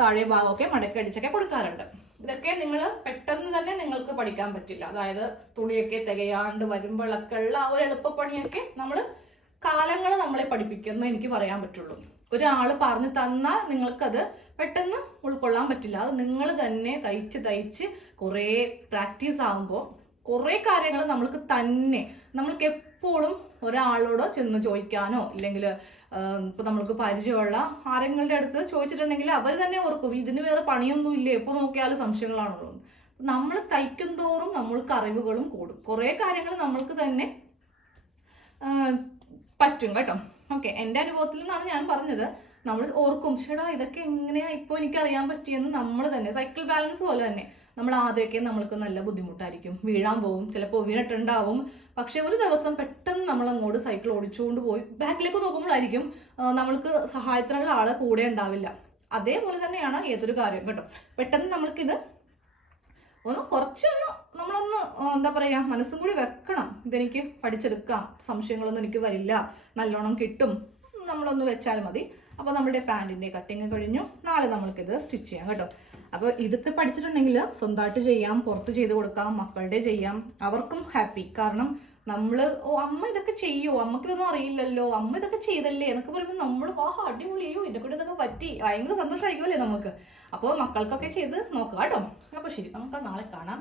താഴെ ഭാഗമൊക്കെ മടക്കി അടിച്ചൊക്കെ കൊടുക്കാറുണ്ട്. ഇതൊക്കെ നിങ്ങൾ പെട്ടെന്ന് തന്നെ നിങ്ങൾക്ക് പഠിക്കാൻ പറ്റില്ല. അതായത് തുണിയൊക്കെ തികയാണ്ട് വരുമ്പോഴൊക്കെ ഉള്ള ആ ഒരു എളുപ്പപ്പണിയൊക്കെ നമ്മൾ കാലങ്ങൾ നമ്മളെ പഠിപ്പിക്കുന്നു എനിക്ക് പറയാൻ പറ്റുള്ളൂ. ഒരാൾ പറഞ്ഞു തന്നാൽ നിങ്ങൾക്കത് പെട്ടെന്ന് ഉൾക്കൊള്ളാൻ പറ്റില്ല. അത് നിങ്ങൾ തന്നെ തയ്ച്ച് തയ്ച്ച് കുറേ പ്രാക്ടീസ് ആകുമ്പോൾ കുറേ കാര്യങ്ങൾ നമ്മൾക്ക് തന്നെ നമ്മൾക്ക് എപ്പോഴും ഒരാളോട് ചെന്ന് ചോദിക്കാനോ ഇല്ലെങ്കിൽ ഇപ്പൊ നമ്മൾക്ക് പരിചയമുള്ള ആരെങ്കിലും അടുത്ത് ചോദിച്ചിട്ടുണ്ടെങ്കിൽ അവർ തന്നെ ഓർക്കും ഇതിന് വേറെ പണിയൊന്നും ഇല്ലേ? എപ്പോൾ നോക്കിയാലും സംശയങ്ങളാണുള്ളൂ നമ്മൾ തയ്ക്കും തോറും നമ്മൾക്ക് അറിവുകളും കൂടും. കുറേ കാര്യങ്ങൾ നമ്മൾക്ക് തന്നെ പറ്റും കേട്ടോ. ഓക്കെ എന്റെ അനുഭവത്തിൽ നിന്നാണ് ഞാൻ പറഞ്ഞത്. നമ്മൾ ഓർക്കും ചേടാ ഇതൊക്കെ എങ്ങനെയാ ഇപ്പോൾ എനിക്ക് അറിയാൻ പറ്റിയെന്ന് നമ്മൾ തന്നെ. സൈക്കിൾ ബാലൻസ് പോലെ തന്നെ. നമ്മൾ ആദ്യമൊക്കെ നമ്മൾക്ക് നല്ല ബുദ്ധിമുട്ടായിരിക്കും. വീഴാൻ പോകും ചിലപ്പോൾ വീണിട്ടുണ്ടാവും. പക്ഷെ ഒരു ദിവസം പെട്ടെന്ന് നമ്മൾ അങ്ങോട്ട് സൈക്കിൾ ഓടിച്ചുകൊണ്ട് പോയി ബാക്കിലേക്ക് നോക്കുമ്പോഴായിരിക്കും നമ്മൾക്ക് സഹായത്തിനുള്ള ആളെ കൂടെ ഉണ്ടാവില്ല. അതേപോലെ തന്നെയാണ് ഏതൊരു കാര്യം. കേട്ടോ. പെട്ടെന്ന് നമ്മൾക്കിത് ഒന്ന് കുറച്ചൊന്ന് നമ്മളൊന്ന് എന്താ പറയുക മനസ്സും കൂടി വെക്കണം. ഇതെനിക്ക് പഠിച്ചെടുക്കാം. സംശയങ്ങളൊന്നും എനിക്ക് വരില്ല. നല്ലോണം കിട്ടും. നമ്മളൊന്ന് വെച്ചാൽ മതി. അപ്പോൾ നമ്മുടെ പാന്റിന്റെ കട്ടിങ് കഴിഞ്ഞു. നാളെ നമ്മൾക്കിത് സ്റ്റിച്ച് ചെയ്യാം കേട്ടോ. അപ്പോൾ ഇതൊക്കെ പഠിച്ചിട്ടുണ്ടെങ്കിൽ സ്വന്തമായിട്ട് ചെയ്യാം പുറത്ത് ചെയ്ത് കൊടുക്കാം മക്കളുടെ ചെയ്യാം. അവർക്കും ഹാപ്പി കാരണം നമ്മൾ ഓ അമ്മ ഇതൊക്കെ ചെയ്യോ? അമ്മയ്ക്ക് ഇതൊന്നും അറിയില്ലല്ലോ. അമ്മ ഇതൊക്കെ ചെയ്തല്ലേ? എന്നൊക്കെ പറയുമ്പോൾ നമ്മൾ ആ അടിപൊളിയോ? എന്റെ കൂടെ ഇതൊക്കെ പറ്റി. ഭയങ്കര സന്തോഷമായിരിക്കുമല്ലേ നമുക്ക്? അപ്പോൾ മക്കൾക്കൊക്കെ ചെയ്ത് നോക്കാം കേട്ടോ. അപ്പോൾ ശരി നമുക്ക് നാളെ കാണാം.